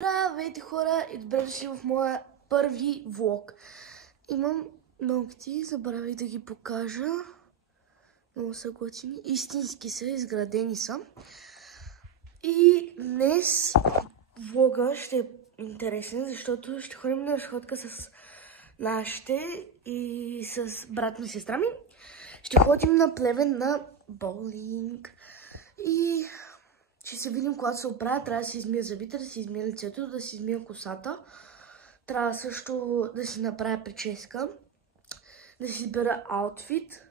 Здравейте хора и добре дошли в моя първи влог. Имам ногти, забравих да ги покажа. Много са готини. Истински са, изградени са. И днес влога ще е интересен, защото ще ходим на разходка с нашите и с брат ми и сестра ми. Ще ходим на Плевен на боулинг. И ще се видим, когато се оправя. Трябва да си измия зъбите, да си измия лицето, да си измия косата. Трябва също да си направя прическа, да си избера аутфит.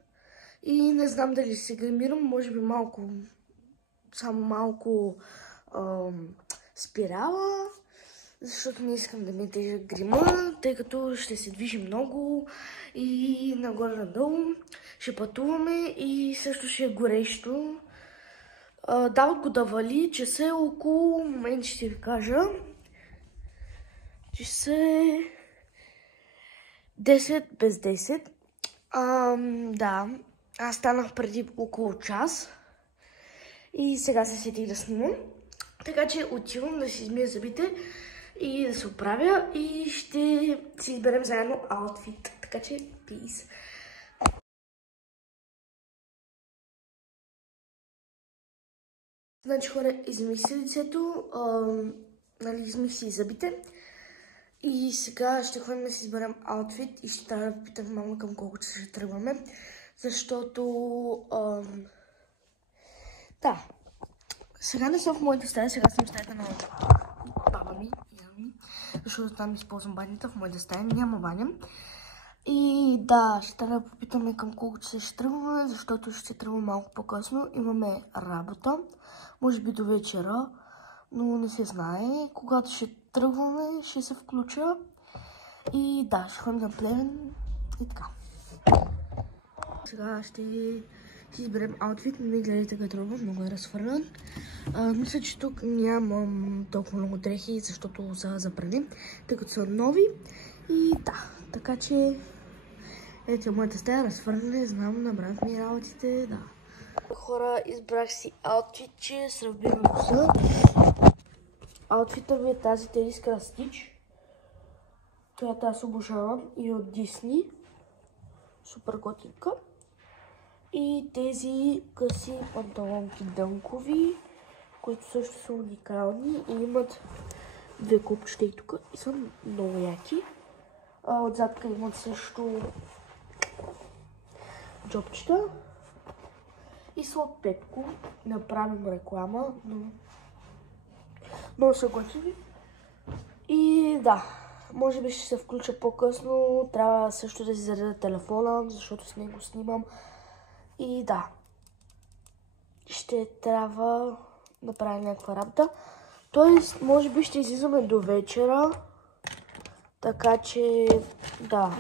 И не знам дали се гримирам, може би малко, само малко спирала, защото не искам да ми е тежък грима, тъй като ще се движи много и нагоре-надолу. Ще пътуваме и също ще е горещо. Дават го да вали, часа е около, момент ще ви кажа, часа е 10 без 10. Да, аз станах преди около час и сега се сетих да снимам. Така че отивам да си измия зъбите и да се оправя и ще си изберем заедно аутфит. Така че, peace! Значи хора, измих си лицето, измих си зъбите и сега ще ходим да си изберем аутфит и ще трябва да питам мама към колко часа ще тръгваме, защото да, сега не съм в моята стая, сега съм в стаята на баба ми, защото там използвам банята, в моята стая няма баня. И да, ще трябва да попитаме към колко часа ще тръгваме, защото ще тръгваме малко по-късно. Имаме работа, може би до вечера, но не се знае. Когато ще тръгваме, ще се включа. И да, ще ходим на Плевен и така. Сега ще си изберем аутфит, не гледайте гардероба, много е разхвърлен. Мисля, че тук нямам толкова много дрехи, защото са за преди, тъй като са нови. И да, така че ето моята стая, разхвърляне, знам, набрах ми работите, да. Хора, избрах си аутфитче с ръбина коса. Аутфита ми е тази тениска Стич, която аз обожавам и от Дисни. Супер готинка. И тези къси панталонки дънкови, които също са уникални и имат две купчета и тук и са много яки. Отзадка имат също джобчета и са от Петко. Направим реклама, но много са готини. И да, може би ще се включа по-късно. Трябва също да си зареда телефона, защото с него снимам. И да, ще трябва да правя някаква работа. Тоест, може би ще излизаме до вечера. Така че, да.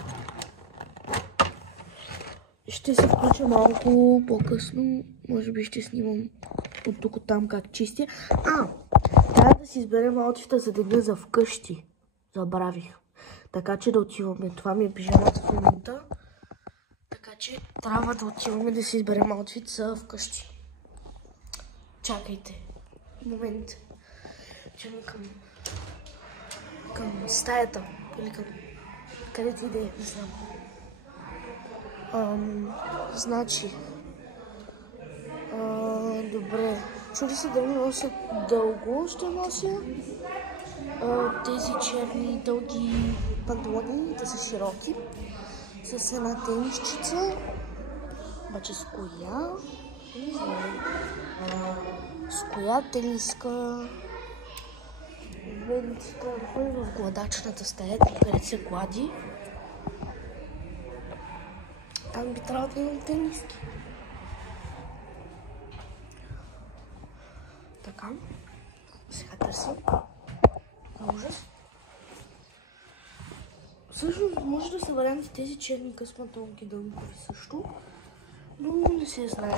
Ще се включа малко по-късно. Може би ще снимам от тук от там как чистя. Трябва да си изберем аутфита за деня за вкъщи. Забравих. Така че да отиваме. Това ми е пижамата в момента. Така че трябва да отиваме да си изберем аутфит за вкъщи. Чакайте. Момент. Отиваме към стаята. Или към... Къде ти иде? Не знам. Значи... добре. Чули се дали нося дълго ще нося. Тези черни дълги панталони, те са широки. С една тенисчица. Обаче с коя? Не знам. С коя тениска? Трябва да ходим в гладачната стая, където се глади. Там би трябвало да имам тениски. Така. Сега търсим. Ужас. Всъщност може да са варианти тези черни къс панталонки дънкови също. Но не се знае.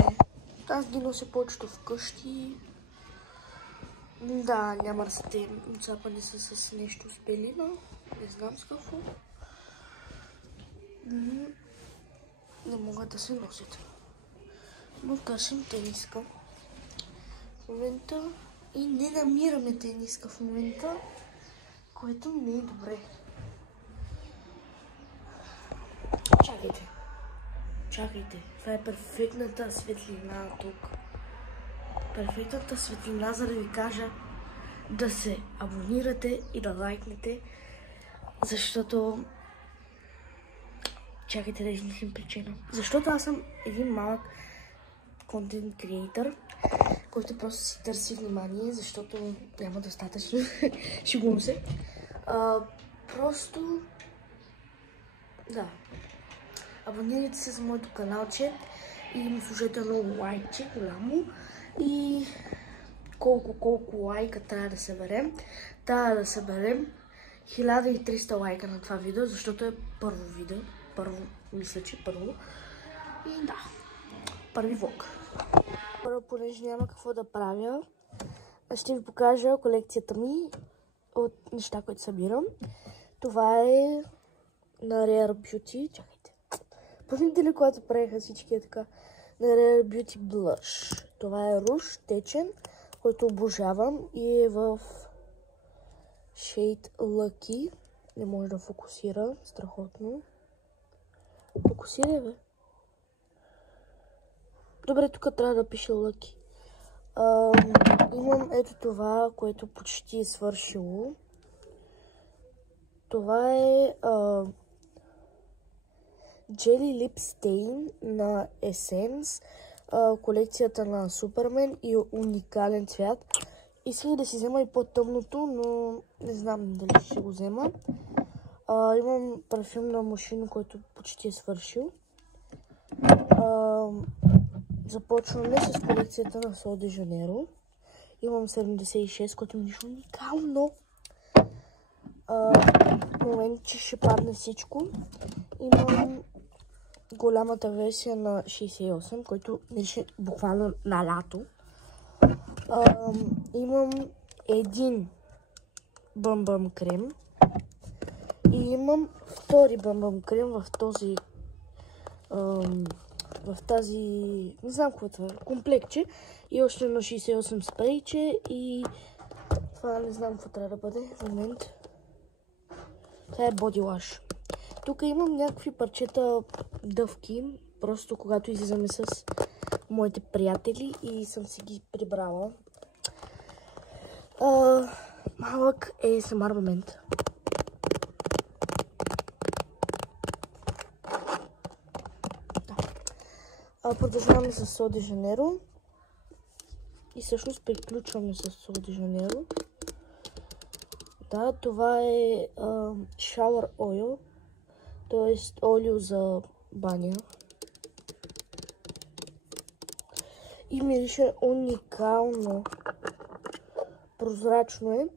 Аз ги нося повечето вкъщи. Да, няма да са те отцапани са с нещо с белина. Не знам с какво. Не могат да се носят. Но търсим тениска в момента. И не намираме тениска в момента. което не е добре. Чакайте. Това е перфектната светлина тук. Перфектната светлина, за да ви кажа да се абонирате и да лайкнете, защото... Чакайте да измислим причина. Защото аз съм един малък контент креатор, който просто си търси внимание, защото няма достатъчно. Шегувам се. Просто... Да. Абонирайте се за моето каналче и му служете много лайкче, голямо. И колко лайка трябва да съберем? Трябва да съберем 1300 лайка на това видео, защото е първо видео. Мисля, че първо. И да, първи влог. Първо, понеже няма какво да правя, ще ви покажа колекцията ми от неща, които събирам. Това е на Rare Beauty. Чакайте. Помните ли, когато правиха всички е така? На Rare Beauty Blush. Това е руж течен, който обожавам и е в Shade Lucky. Не може да фокусира. Страхотно. Фокусирай, бе. Добре, тук трябва да пише Lucky. Имам ето това, което почти е свършило. Това е Jelly Lip Stain на Essence. Колекцията на Супермен и уникален цвят. Исках да си взема и по-тъмното, но не знам дали ще го взема. Имам парфюм на Мушино, който почти е свършил. Започваме с колекцията на Сол де Жанейро. Имам 76, който ми нищо уникално. В момент, че ще падне всичко. Имам голямата версия на 68, който мирише буквално на лято. Имам един бъмбъм крем. И имам втори бъмбъм крем в този... в тази... Не знам какво е това. Комплектче. И още едно 68 спрейче. И... Това не знам какво трябва да бъде. В момент. Това е Body Wash. Тук имам някакви парчета дъвки. Просто когато излизаме с моите приятели и съм си ги прибрала. Малък ASMR момент. Продължаваме с Сол де Жанейро. И всъщност приключваме с Сол де Жанейро. Да, това е Shower Oil. Т.е. олио за баня. И мирише уникално. Прозрачно е.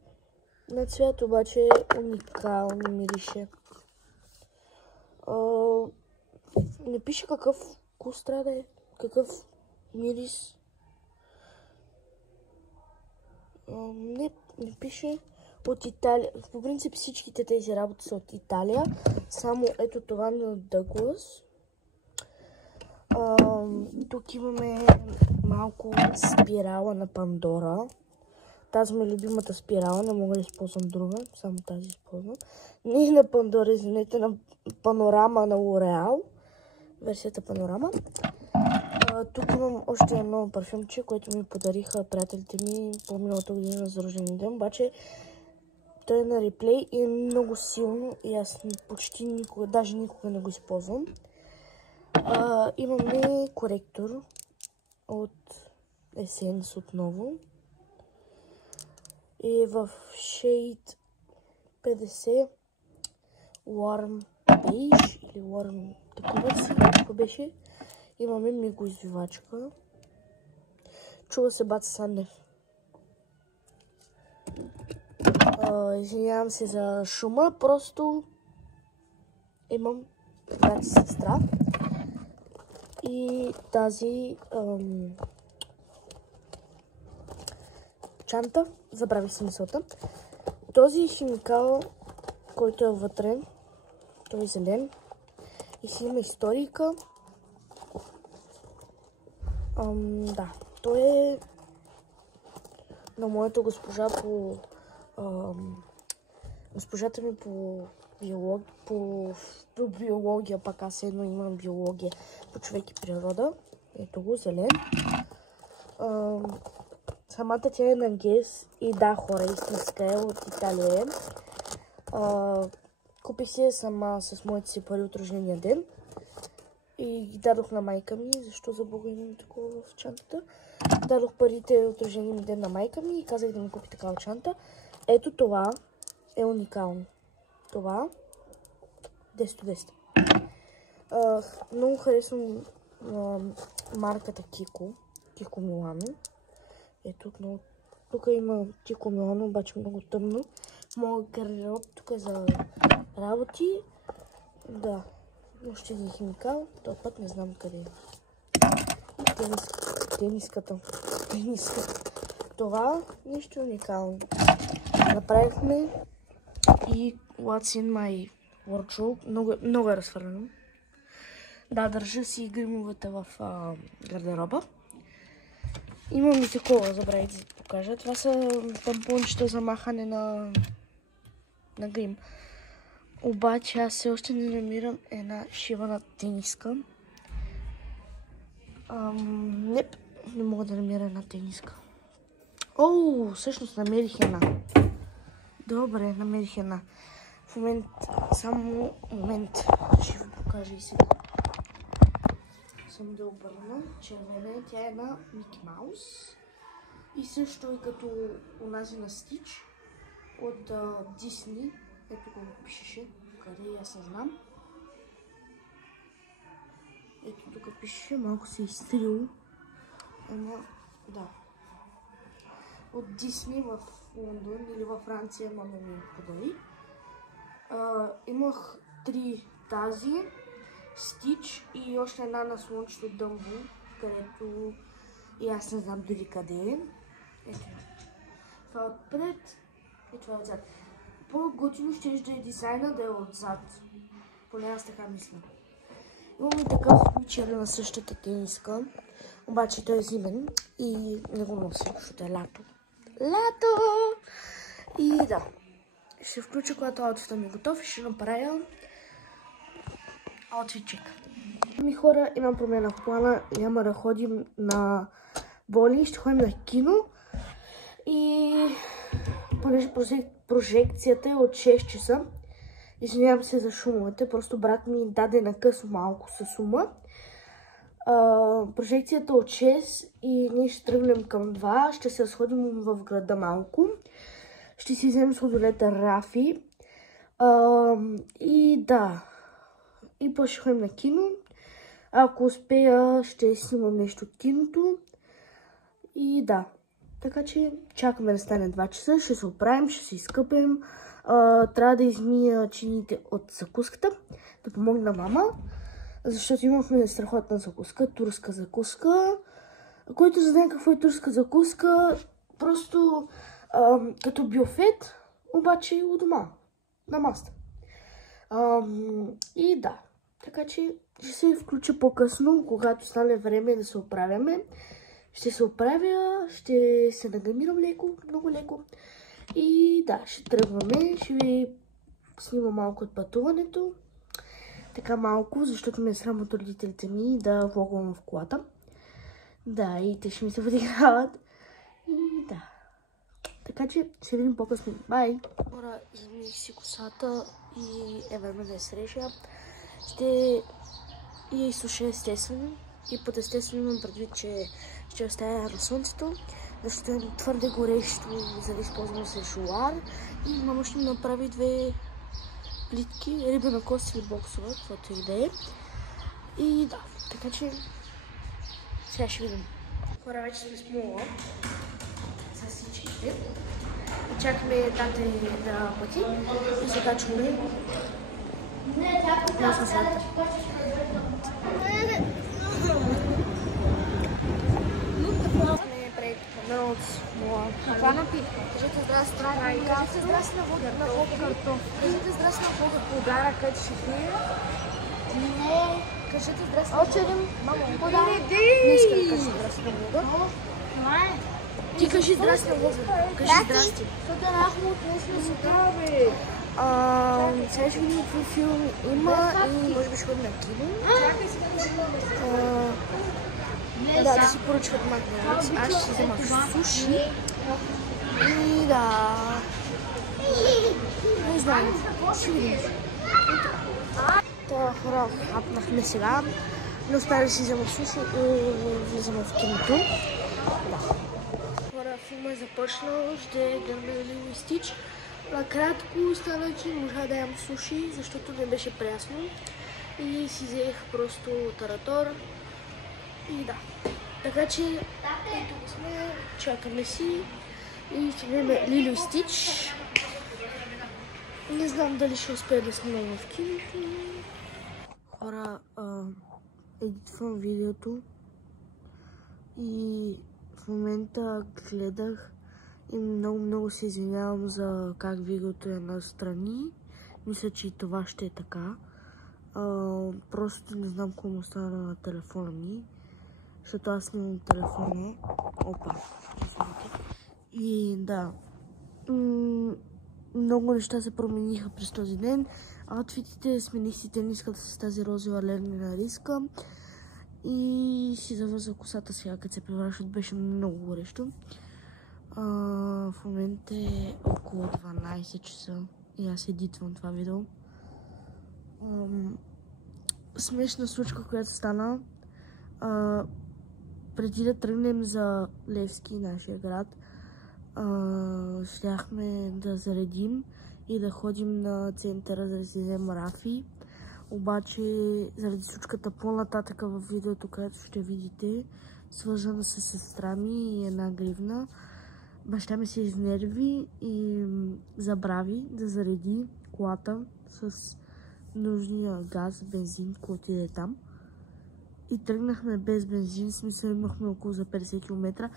На цвят обаче уникално мирише. Не пише какъв вкус трябва да е. Какъв мирис. Не пише. От Италия. По принцип всичките тези работи са от Италия. Само ето това ми от Douglas. Тук имаме малко спирала на Пандора. Тази ми е любимата спирала. Не мога да използвам друга. Само тази използвам. Не на Пандора, извинете, на Панорама на L'Oreal. Версията Панорама. Тук имам още едно парфюмче, което ми подариха приятелите ми по миналата година за рожден ден. Обаче той е на реплей и е много силно и аз почти никога, даже никога не го използвам. Имаме коректор от Essence отново. И в Shade 50 Warm Beige или Warm такова си, какво беше. Имаме мигоизвивачка. Чува се Бат Сандев. Извинявам се за шума, просто имам брат и сестра. И тази чанта, забравих си мисълта. Този химикал, който е вътре, той е зелен и си има историка. Да, той е на моята госпожа по Госпожата ми по биология, пак аз едно имам биология по човек и природа. Ето го, зелен. Самата тя е на ангез и да, хора, истинска е, от Италия е. Купих си сама с моите си пари от рождения ден. И ги дадох на майка ми, защо за Бога имам такова в чантата. Дадох парите от рождения ден на майка ми и казах да ми купи такава чанта. Ето това е уникално. Това 10/10. Много харесвам марката Кико Милано. Ето отново. Тук има Кико Милано, обаче много тъмно. Моят гардероб тук е за работи. Да. Още един химикал. Този път не знам къде е. Тениската. Това нещо уникално. Направихме и What's in my wardrobe. Много е разхвърлено. Да, държа си гримовете в гардероба. Имам и такова, забравих да ви покажа. Това са тампончета за махане на грим. Обаче аз все още не намирам една шивана тениска. Не мога да намеря една тениска. Всъщност намерих една. Добре, намерих една. В момент, само момент, ще ви покажа и сега. Съм да обърна. Червена е, тя е на Мики Маус. И също е като онази на Стич от Дисни. Ето го пишеше. Къде аз не знам. Ето тук пишеше. Малко се е изтрило. Ама, да. От Дисни в Лондон или във Франция мама ми подари. Имах 3 тази, Стич и още една на слънчето Дъмбо, където и аз не знам дори къде е. Ето. Това е отпред и това е отзад. По-готино ще да е дизайна да е отзад. Поне аз така мисля. Имам и такъв черен на същата тениска, обаче той е зимен и не го нося, защото е лято. И да, ще включа когато аутфитът ми е готов и ще направя аутфитчик. Ми хора, имам промяна в плана, няма да ходим на боли, ще ходим на кино и понеже прожекцията е от 6 часа, извинявам се за шумовете, просто брат ми даде на късно малко с ума. Прожекцията от 6 и ние ще тръгнем към 2, ще се разходим в града малко. Ще си вземем сладолета Рафи. И да. И после ще ходим на кино. Ако успея, ще снимам нещо от киното. И да. Така че чакаме да стане 2 часа. Ще се оправим, ще се изкъпем. Трябва да измия чините от закуската. Да помогна на мама. Защото имахме страхотна закуска. Турска закуска. Който знае какво е турска закуска. Просто като бюфет, обаче у дома, на маста. И да, така че ще се включа по-късно, когато стане време да се оправяме. Ще се оправя, ще се нагамирам леко, много леко. И да, ще тръгваме, ще ви снимам малко от пътуването. Така малко, защото ме е срам от родителите ми да влогвам в колата. Да, и те ще ми се подиграват. И да. Така че ще видим по-късно. Бай! Хора, измених си косата и е време да я срежа. Ще я изсуша естествено. И под естествено имам предвид, че ще оставя на слънцето, защото е твърде горещо, за да използвам сешуар. И мама ще ми направи 2 плитки, риба на кост или боксова, каквото и да е. И да, така че сега ще видим. Хора, вече сме смола с всичките. И чакаме тате да плати и се качваме на асансьората. Сме пред Макдоналдс мола. Това напитка. Кажете здрасти на Вога. Кажете здрасти на Вога. Кажете здрасти на Вога. Българа, къде ще пие? Не. Кажете здрасти на Вога. Мамо, Вога. Не иска да кажа здрасти на Вога. Това е. Ти кажи здрасти на Вога. Кажи здрасти. Защото нахмо от не сме си това, бе. Сега ще видим какви филми има и може би ще ходим на кино. Да си поръчват Макдоналдс. Аз ще си взема суши. И да... Не знам, ще видим. Това хора хапнахме сега. Не успях да си взема суши и влизаме в киното. Да. Хора, филма е започнал, ще гледаме Лило и Стич. Накратко стана, че можа да ям суши, защото не беше прясно. И си взех просто таратор. И да. Така че, ето сме, чакаме си. И ще гледаме Лило и Стич. Не знам дали ще успея да снимам в киното. Хора, едитвам видеото. И в момента гледах. И много се извинявам за как видеото е настрани. Мисля, че и това ще е така. Просто не знам какво стана на телефона ми. Защото аз нямам телефона. Опа. И да. Много неща се промениха през този ден. Аутфитите смених си тениската с тази розова лернена риска. И си завързах косата сега, като се превращат. Беше много горещо. В момента е около 12 часа и аз едитвам това видео. Смешна случка, която стана. Преди да тръгнем за Левски, нашия град, щяхме да заредим и да ходим на центъра да вземем рафи. Обаче, заради случката по-нататък във видеото, което ще видите, свързана с сестра ми и една гривна, баща ми се изнерви и забрави да зареди колата с нужния газ, бензин, който е там. И тръгнахме без бензин, в смисъл имахме около за 50 км.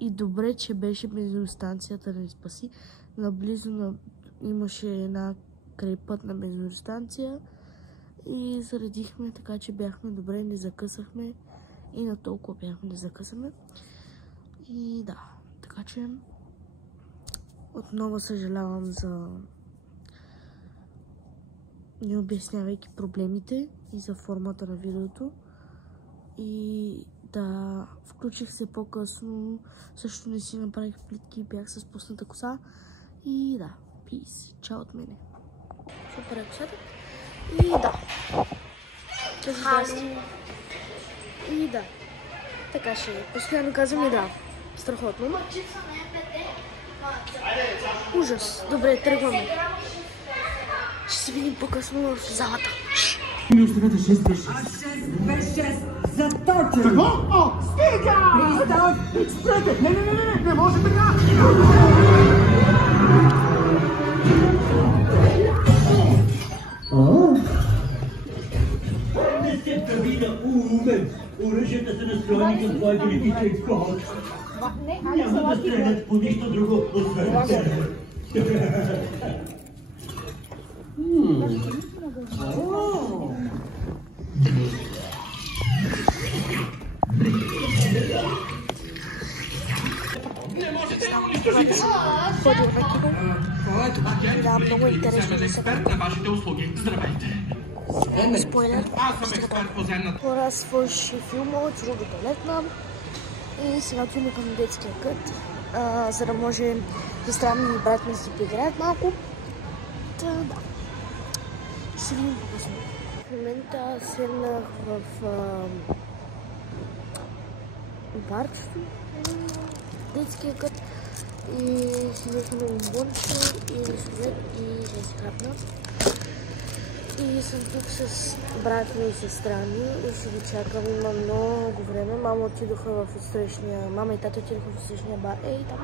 И добре, че беше бензиностанцията да ни спаси. Наблизо имаше една крайпътна бензиностанция и заредихме, така че бяхме добре, не закъсахме и на толкова бяхме да закъсаме. И да, така че отново съжалявам за не обяснявайки проблемите и за формата на видеото. И да, включих се по-късно, също не си направих плитки, бях с пусната коса. И да, пис, чао от мене. Супер е косата. И да. И да. Така ще е. Постоянно казвам и да. Страхотно. Ужас. Добре, тръгваме. Ще се видим по-късно в залата. Ми оставете 6-2-6. За Тортър! Какво? О, стига! Пристав! Спрете! Не може така! Не сте правина умен! Оръжията са настроени към твоя генетичен код. Няма да стрелят по нищо друго, освен тебе. Не можете да унищожите! Да, много интересно съм експерт на вашите услуги. Здравейте! Спойлер. Аз съм експерт по земната. Хора, свърши филма от другата летна и сега отиваме към детския кът, за да може сестра ми и брат ми да си поиграят малко. Та, да. Ще се видим по-късно. В момента седнах в парчето, детския кът и си взехме бонче и листовет и ще си храпна. И съм тук с брат ми и сестра ми и ще ги чакам, има много време. Мама и тата отидоха в отсрещния бар. Ей, там.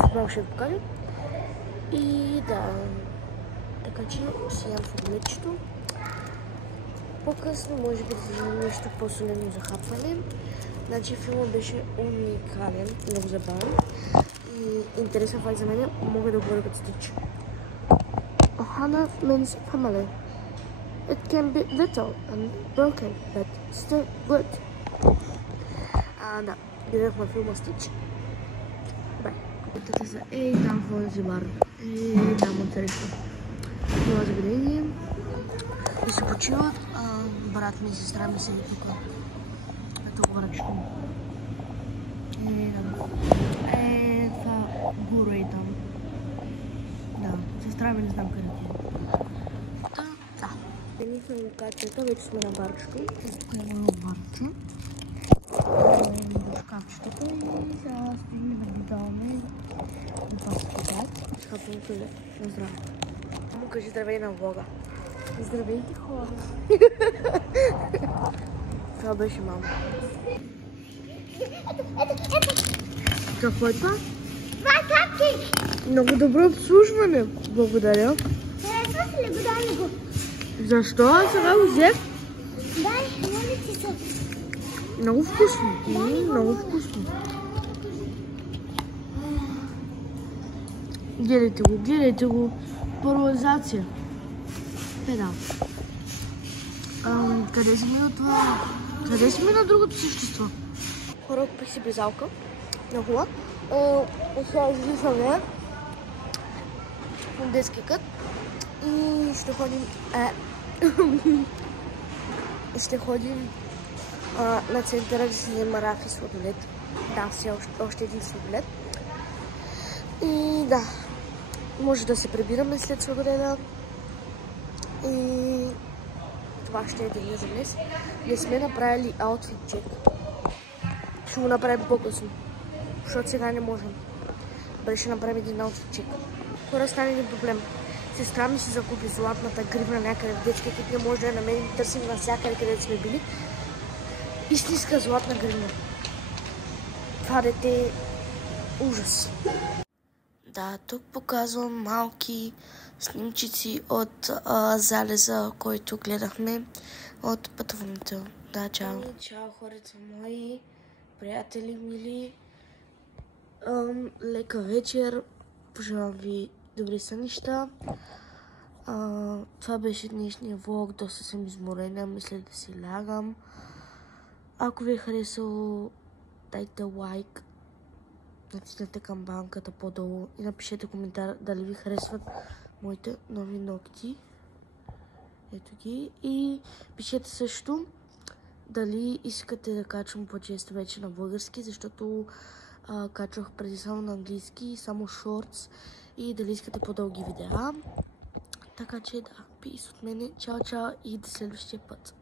След малко ще ви покажа. И да, така че си ям в облечето. По-късно може би да вземем нещо по-солено за хапване. Значи филмът беше уникален, много забавен. И интересен факт за мен, мога да говоря като Стич. Ohana means family. It can be little and broken, but still good. Да, гледахме филма Стич. Бай. Питате се, там в този бар. Там отсреща. това заведение и се почиват. Брат ми и сестра ми седи тук. Ето горачко. Това горе и там. Да, сестра ми не знам къде ти е. Да. Сменихме локацията, вече сме на барчето. Тук е моето барче. В шкафчетата и сега стоим да наблюдаваме това се питаят. Шкафчето е на здраве. Му кажи здравей на влога. Здравейте, хора! Това беше мама. Какво е това? Това е капки! Много добро обслужване. Благодаря. Харесваш ли го? Дай ми го. Защо? Аз сега го взех. Дай, моля ти се. Много вкусно. Много вкусно. Гледайте го. Парализация. Педал. Къде си мина това? Къде си мина другото същество? Хора, купих си безалка на хула. Сега излизаме от детски кът и ще ходим на центъра да си взема раф и сладолет. Да, все още един сладолет. И да, може да се прибираме след сладоледа. И това ще е деня за днес. Не сме направили аутфит чек. Ще го направим по-късно, защото сега не можем. Бъде ще направим един аутфит чек. Хора, стане ни проблем. Сестра ми си закупи златната гривна някъде в детски кит. Не може да я намерим, търсим навсякъде, където сме били. Истинска златна гривна. Това дете е ужас. Да, тук показвам малки снимчици от залеза, който гледахме от пътуването. Да, чао. Чао, хората мои, приятели мили. Лека вечер. Пожелавам ви добри сънища. Това беше днешния влог. Доста съм изморена. Мисля да си лягам. Ако ви е харесало, дайте лайк. Натиснете камбанката по-долу и напишете коментар дали ви харесват моите нови ногти. Ето ги. И пишете също дали искате да качвам по-често вече на български, защото качвах преди само на английски, само шортс, и дали искате по-дълги видеа. Така че да, пис от мене. Чао, чао и до следващия път.